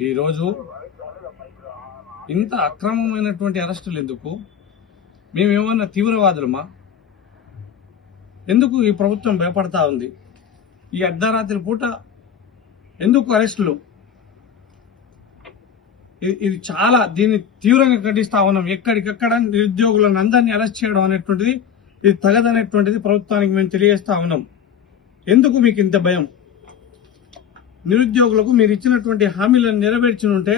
ఈరోజు ఇంత అక్రమమైనటువంటి అరెస్టులు ఎందుకు? మేమేమన్నా తీవ్రవాదులమా? ఎందుకు ఈ ప్రభుత్వం భయపడతా ఉంది? ఈ అర్ధరాత్రి పూట ఎందుకు అరెస్టులు? ఇది చాలా దీన్ని తీవ్రంగా ఖండిస్తా ఉన్నాం. ఎక్కడికక్కడ నిరుద్యోగులను అందరినీ అరెస్ట్ చేయడం అనేటువంటిది ఇది తగదనేటువంటిది ప్రభుత్వానికి మేము తెలియజేస్తా ఉన్నాం. ఎందుకు మీకు ఇంత భయం? నిరుద్యోగులకు మీరు ఇచ్చినటువంటి హామీలను నెరవేర్చనుంటే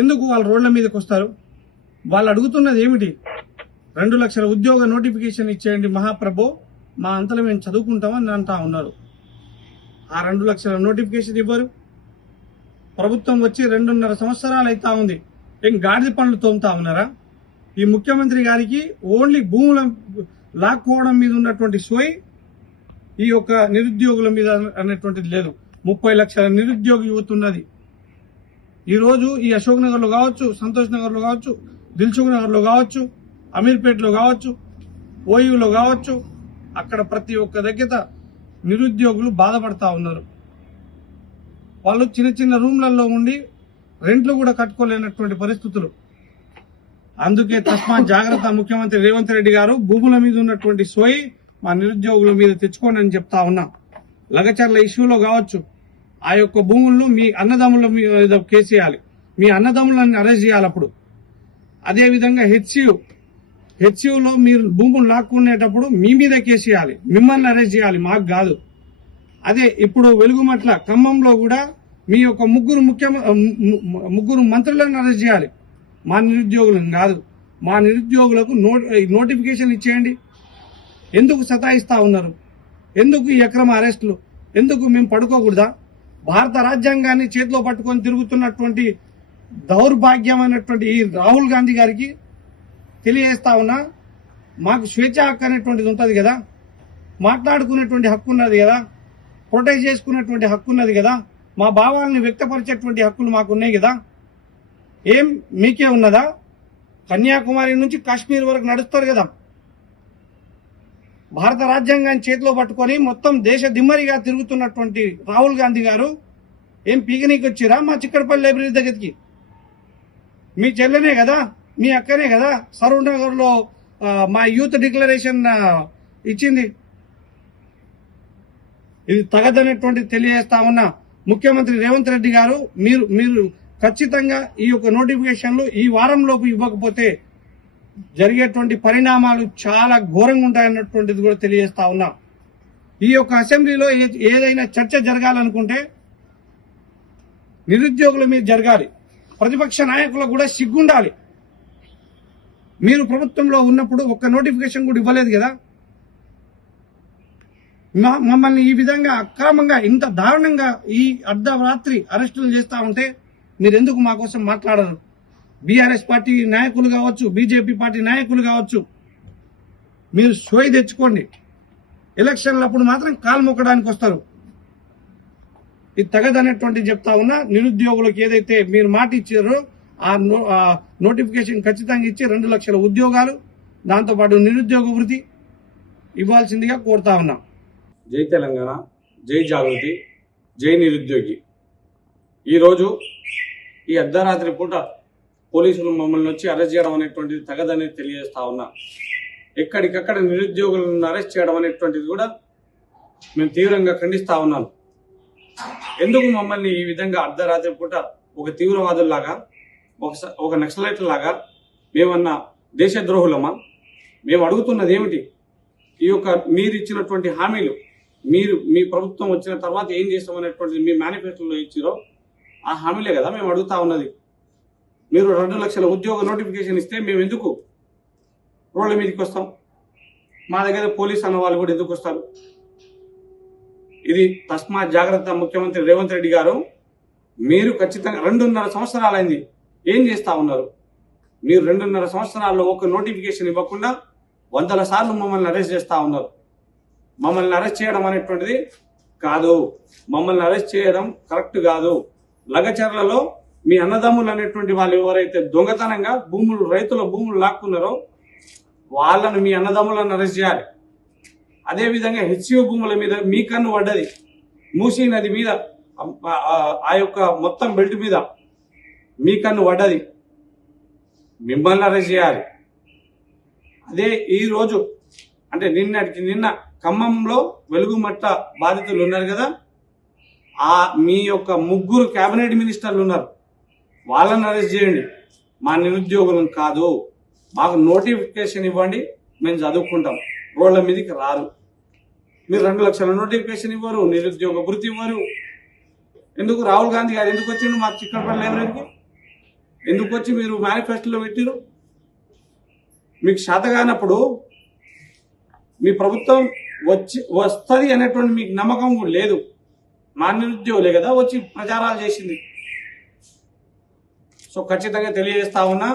ఎందుకు వాళ్ళు రోడ్ల మీదకి వస్తారు? వాళ్ళు అడుగుతున్నది ఏమిటి? 2 లక్షల ఉద్యోగ నోటిఫికేషన్ ఇచ్చేయండి మహాప్రభు, మా అంతలో మేము చదువుకుంటామని అంటా ఉన్నారు. ఆ 2 లక్షల నోటిఫికేషన్ ఇవ్వరు. ప్రభుత్వం వచ్చి 2.5 సంవత్సరాలు అవుతా ఉంది. ఏం గాడిద పనులు తోముతా ఉన్నారా? ఈ ముఖ్యమంత్రి గారికి ఓన్లీ భూముల లాక్కోవడం మీద ఉన్నటువంటి సోయి ఈ యొక్క నిరుద్యోగుల మీద అనేటువంటిది లేదు. 30 లక్షల నిరుద్యోగ యువత ఉన్నది. ఈరోజు ఈ అశోక్ నగర్లో కావచ్చు, సంతోష్ నగర్లో కావచ్చు, దిల్సుఖ్ నగర్లో కావచ్చు, అమీర్పేటలో కావచ్చు, ఓయూలో కావచ్చు, అక్కడ ప్రతి ఒక్క దగ్గర నిరుద్యోగులు బాధపడతా ఉన్నారు. వాళ్ళు చిన్న చిన్న రూమ్లలో ఉండి రెంట్లు కూడా కట్టుకోలేనటువంటి పరిస్థితులు. అందుకే తస్మాత్ జాగ్రత్త ముఖ్యమంత్రి రేవంత్ రెడ్డి గారు భూముల మీద ఉన్నటువంటి సోయి మా నిరుద్యోగుల మీద తెచ్చుకోండి అని చెప్తా ఉన్నా. లగచర్ల ఇష్యూలో కావచ్చు, ఆ యొక్క భూములను మీ అన్నదమ్ముల మీద కేసేయాలి, మీ అన్నదమ్ములను అరెస్ట్ చేయాలి. అప్పుడు అదేవిధంగా హెచ్సియులో మీరు భూములు లాక్కునేటప్పుడు మీ మీద కేసేయాలి, మిమ్మల్ని అరెస్ట్ చేయాలి, మాకు కాదు. అదే ఇప్పుడు వెలుగుమట్ల ఖమ్మంలో కూడా మీ యొక్క ముగ్గురు మంత్రులను అరెస్ట్ చేయాలి, మా నిరుద్యోగులను కాదు. మా నిరుద్యోగులకు నోటిఫికేషన్ ఇచ్చేయండి. ఎందుకు సతాయిస్తా ఉన్నారు? ఎందుకు ఈ అక్రమ అరెస్టులు? ఎందుకు మేము పడుకోకూడదా? భారత రాజ్యాంగాన్ని చేతిలో పట్టుకొని తిరుగుతున్నటువంటి దౌర్భాగ్యమైనటువంటి ఈ రాహుల్ గాంధీ గారికి తెలియజేస్తా ఉన్నా, మాకు స్వేచ్ఛ హక్కు అనేటువంటిది ఉంటుంది కదా, మాట్లాడుకునేటువంటి హక్కు ఉన్నది కదా, ప్రొటెక్ట్ చేసుకునేటువంటి హక్కు ఉన్నది కదా, మా భావాలను వ్యక్తపరిచేటువంటి హక్కులు మాకున్నాయి కదా. ఏం మీకే ఉన్నదా? కన్యాకుమారి నుంచి కాశ్మీర్ వరకు నడుస్తారు కదా. భారత రాజ్యాంగాన్ని చేతిలో పట్టుకొని మొత్తం దేశ దిమ్మరిగా తిరుగుతున్నటువంటి రాహుల్ గాంధీ గారు ఏం పీకనీకి వచ్చిరా మా చిక్కడపల్లి లైబ్రరీ దగ్గరికి? మీ చెల్లెనే కదా, మీ అక్కనే కదా సరూర్ నగర్లో మా యూత్ డిక్లరేషన్ ఇచ్చింది. ఇది తగదనేటువంటి తెలియజేస్తా ఉన్నా. ముఖ్యమంత్రి రేవంత్ రెడ్డి గారు మీరు ఖచ్చితంగా ఈ యొక్క నోటిఫికేషన్లు ఈ వారంలోపు ఇవ్వకపోతే జరిగేటువంటి పరిణామాలు చాలా ఘోరంగా ఉంటాయన్నటువంటిది కూడా తెలియజేస్తా ఉన్నా. ఈ యొక్క అసెంబ్లీలో ఏదైనా చర్చ జరగాలనుకుంటే నిరుద్యోగుల మీద జరగాలి. ప్రతిపక్ష నాయకులకు కూడా సిగ్గుండాలి. మీరు ప్రభుత్వంలో ఉన్నప్పుడు ఒక్క నోటిఫికేషన్ కూడా ఇవ్వలేదు కదా. మమ్మల్ని ఈ విధంగా అక్రమంగా ఇంత దారుణంగా ఈ అర్ధరాత్రి అరెస్టులు చేస్తా ఉంటే మీరెందుకు మా కోసం మాట్లాడరు? బీఆర్ఎస్ పార్టీ నాయకులు కావచ్చు, బీజేపీ పార్టీ నాయకులు కావచ్చు, మీరు సోయి తెచ్చుకోండి. ఎలక్షన్లప్పుడు మాత్రం కాలు మొక్కడానికి వస్తారు. ఇది తగదనేటువంటి చెప్తా ఉన్నా. నిరుద్యోగులకు ఏదైతే మీరు మాట ఇచ్చారో ఆ నోటిఫికేషన్ ఖచ్చితంగా ఇచ్చి 2 లక్షల ఉద్యోగాలు, దాంతోపాటు నిరుద్యోగ వృత్తి ఇవ్వాల్సిందిగా కోరుతా ఉన్నా. జై తెలంగాణ, జై జాగృతి, జై నిరుద్యోగి. ఈరోజు ఈ అర్ధరాత్రి పూట పోలీసులు మమ్మల్ని వచ్చి అరెస్ట్ చేయడం అనేటువంటిది తగదని తెలియజేస్తా ఉన్నా. ఎక్కడికక్కడ నిరుద్యోగులను అరెస్ట్ చేయడం అనేటువంటిది కూడా మేము తీవ్రంగా ఖండిస్తా ఉన్నాను. ఎందుకు మమ్మల్ని ఈ విధంగా అర్ధరాత్రి పూట ఒక తీవ్రవాదుల్లాగా, ఒక నక్సలైట్ లాగా మేమన్నా దేశద్రోహులమా? మేము అడుగుతున్నది ఏమిటి? ఈ యొక్క మీరు ఇచ్చినటువంటి హామీలు, మీ ప్రభుత్వం వచ్చిన తర్వాత ఏం చేస్తామనేటువంటిది మీ మేనిఫెస్టోలో ఇచ్చిరో ఆ హామీలే కదా మేము అడుగుతా ఉన్నది. మీరు 2 లక్షల ఉద్యోగ నోటిఫికేషన్ ఇస్తే మేము ఎందుకు రోడ్ల మీదకి వస్తాం? మా దగ్గర పోలీస్ అన్న వాళ్ళు కూడా ఎందుకు వస్తారు? ఇది తస్మాత్ జాగ్రత్త ముఖ్యమంత్రి రేవంత్ రెడ్డి గారు. మీరు ఖచ్చితంగా 2.5 సంవత్సరాలైంది, ఏం చేస్తా ఉన్నారు? మీరు 2.5 సంవత్సరాల్లో ఒక నోటిఫికేషన్ ఇవ్వకుండా 100 సార్లు మమ్మల్ని అరెస్ట్ చేస్తా ఉన్నారు. మమ్మల్ని అరెస్ట్ చేయడం అనేటువంటిది కాదు, మమ్మల్ని అరెస్ట్ చేయడం కరెక్ట్ కాదు. లగచర్లలో మీ అన్నదమ్ములు అనేటువంటి వాళ్ళు ఎవరైతే దొంగతనంగా రైతుల భూములు లాక్కున్నారో వాళ్ళను, మీ అన్నదమ్ములను అరెస్ట్ చేయాలి. అదేవిధంగా హెచ్సియు భూముల మీద మీ కన్ను పడ్డది. మూసీ నది మీద ఆ యొక్క మొత్తం బెల్ట్ మీద మీ కన్ను పడ్డది, మిమ్మల్ని అరెస్ట్ చేయాలి. అదే ఈ రోజు అంటే నిన్న ఖమ్మంలో వెలుగుమట్ట బాధితులు ఉన్నారు కదా, మీ యొక్క 3 కేబినెట్ మినిస్టర్లు ఉన్నారు, వాళ్ళని అరెస్ట్ చేయండి. మా నిరుద్యోగులను కాదు, మాకు నోటిఫికేషన్ ఇవ్వండి, మేము చదువుకుంటాం. రోడ్ల మీదకి రారు. మీరు 2 లక్షల నోటిఫికేషన్ ఇవ్వరు, నిరుద్యోగ భృతి ఇవ్వరు. ఎందుకు? రాహుల్ గాంధీ గారు ఎందుకు వచ్చిండు మాకు చిక్కడపల్లి లైబ్రరీకి? ఎందుకు వచ్చి మీరు మేనిఫెస్టోలో పెట్టిరు? మీకు శాతగానప్పుడు మీ ప్రభుత్వం వస్తుంది అనేటువంటి మీకు నమ్మకం కూడా లేదు. మా నిరుద్యోగులే కదా వచ్చి ప్రచారాలు చేసింది. సో ఖచ్చితంగా తెలియజేస్తా ఉన్నా,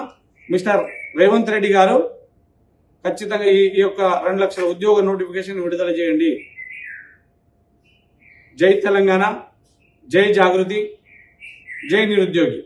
మిస్టర్ రేవంత్ రెడ్డి గారు ఖచ్చితంగా ఈ యొక్క 2 లక్షల ఉద్యోగ నోటిఫికేషన్ విడుదల చేయండి. జై తెలంగాణ, జై జాగృతి, జై నిరుద్యోగి.